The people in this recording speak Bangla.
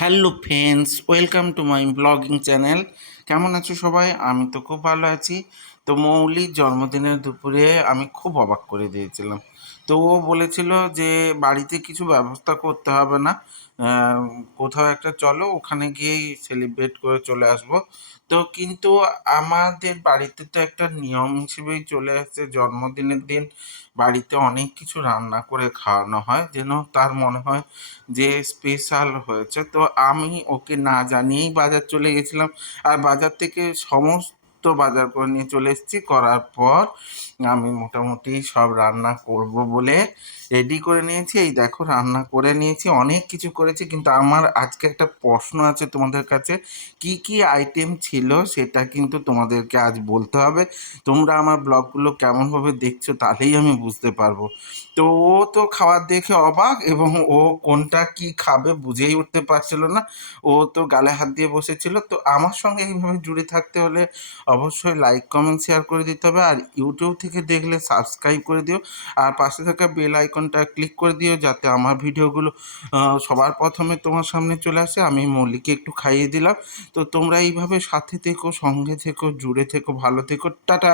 Hello friends, welcome to my blogging channel. কেমন আছো সবাই? আমি তো খুব ভালো আছি। তো মৌলির জন্মদিনের দুপুরে আমি খুব অবাক করে দিয়েছিলাম। তো ও বলেছিল যে বাড়িতে কিছু ব্যবস্থা করতে হবে না, আহ, কোথাও একটা চলো, ওখানে গিয়েই সেলিব্রেট করে চলে আসবো। তো কিন্তু আমাদের বাড়িতে তো একটা নিয়ম হিসেবেই চলে আসছে, জন্মদিনের দিন বাড়িতে অনেক কিছু রান্না করে খাওয়ানো হয়, যেন তার মনে হয় যে স্পেশাল হয়েছে। তো আমি ওকে না জানিয়েই বাজার চলে গেছিলাম, আর বাজার থেকে সমস্ত বাজার করে নিয়ে চলে এসেছি। করার পর আমি মোটামুটি সব রান্না করব বলে রেডি করে নিয়েছি। এই দেখো, রান্না করে নিয়েছি, অনেক কিছু করেছি। কিন্তু আমার আজকে একটা প্রশ্ন আছে তোমাদের কাছে, কি কি আইটেম ছিল সেটা কিন্তু তোমাদেরকে আজ বলতে হবে। তোমরা আমার ব্লগগুলো কেমনভাবে দেখছো তাহলেই আমি বুঝতে পারবো। তো ও তো খাবার দেখে অবাক, এবং ও কোনটা কি খাবে বুঝেই উঠতে পারছিল না। ও তো গালে হাত দিয়ে বসেছিল। তো আমার সঙ্গে এইভাবে জুড়ে থাকতে হলে অবশ্যই লাইক কমেন্ট শেয়ার করে দিতে হবে, আর ইউটিউব থেকে দেখলে সাবস্ক্রাইব করে দিও, আর পাশে থাকা বেল আইকনটা ক্লিক করে দিও, যাতে আমার ভিডিওগুলো সবার প্রথমে তোমার সামনে চলে আসে। আমি মল্লিকে একটু খাইয়ে দিলাম। তো তোমরা এইভাবে সাথে থেকো, সঙ্গে থেকো, জুড়ে থেকো, ভালো থেকো, টাটা।